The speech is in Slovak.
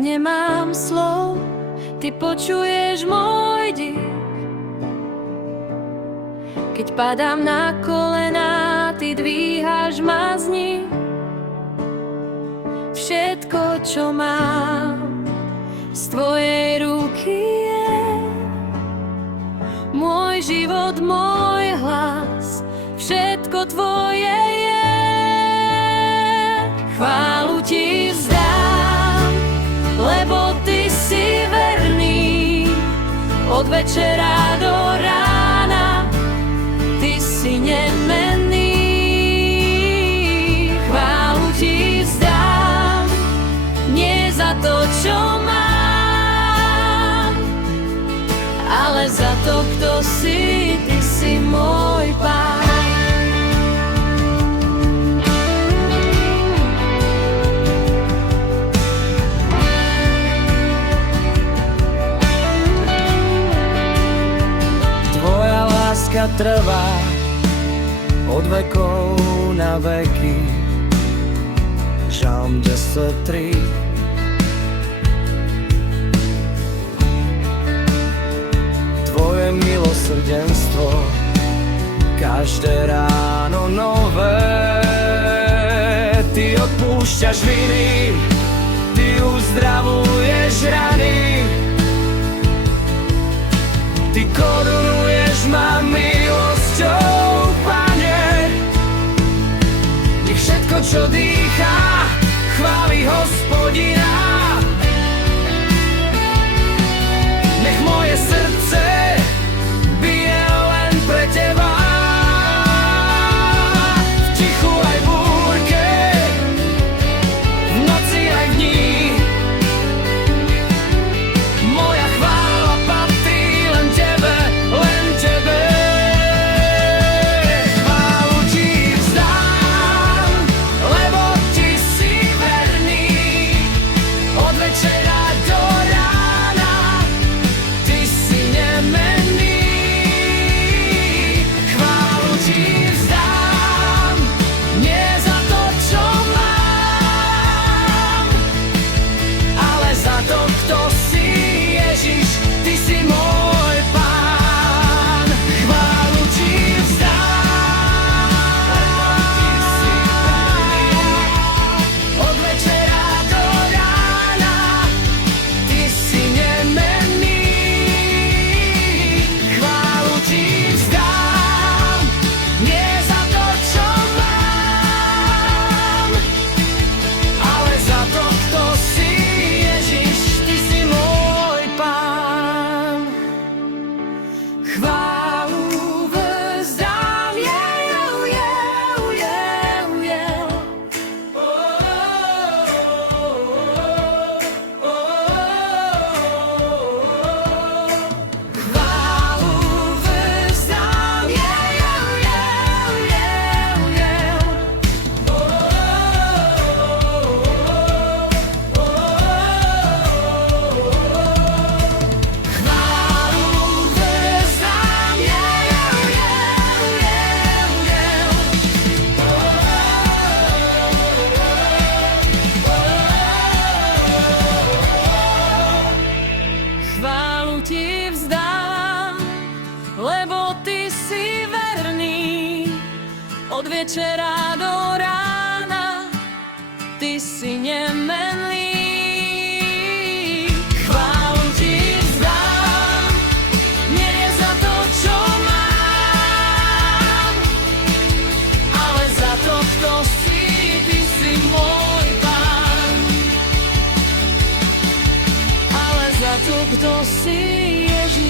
nemám slov, ty počuješ môj dých. Keď padám na kolená, ty dvíhaš ma z nich. Všetko, čo mám, z tvojej ruky je. Môj život, môj hlas, všetko tvoje je. Chválu ti vzdám, lebo ty si verný. Od večera do rána ty si nemenný. Chválu ti vzdám, nie za to, čo mám, ale za to, kto si, ty si môj Pán. Tvoja láska trvá od vekov na veky. Žalm 203. Tvoje milosrdenstvo každé ráno nové. Ty odpúšťaš viny, ty uzdravuješ rany. Ty korunuješ ma milosťou, Pane. Nech všetko, čo dýchá, chváli Hospodina. Nech moje srdce bije len pre teba. V tichu aj v búrke, v noci aj v dni, moja chvála patrí len tebe, len tebe. Chválu ti vzdám, lebo ty si verný. Od večera do rána ty si nemenný. Chválu ti vzdám, nie za to, čo mám, ale za to, kto si, Ježiš, ty si môj Pán. Chválu ti vzdám, od večera do rána ty si nemenný. Chválu ti vzdám, nie za to, čo mám, ale za to, kto si, Ježiš, ty si môj Pán. Chválu vzdám, chválu vzdám, chválu vzdám, chválu ti vzdám, lebo ty si verný. Od večera do rána ty si nemenný. Chválu ti vzdám, nie za to, čo mám, ale za to, kto si, ty si môj Pán. Ale za to, kto si, Ježiš,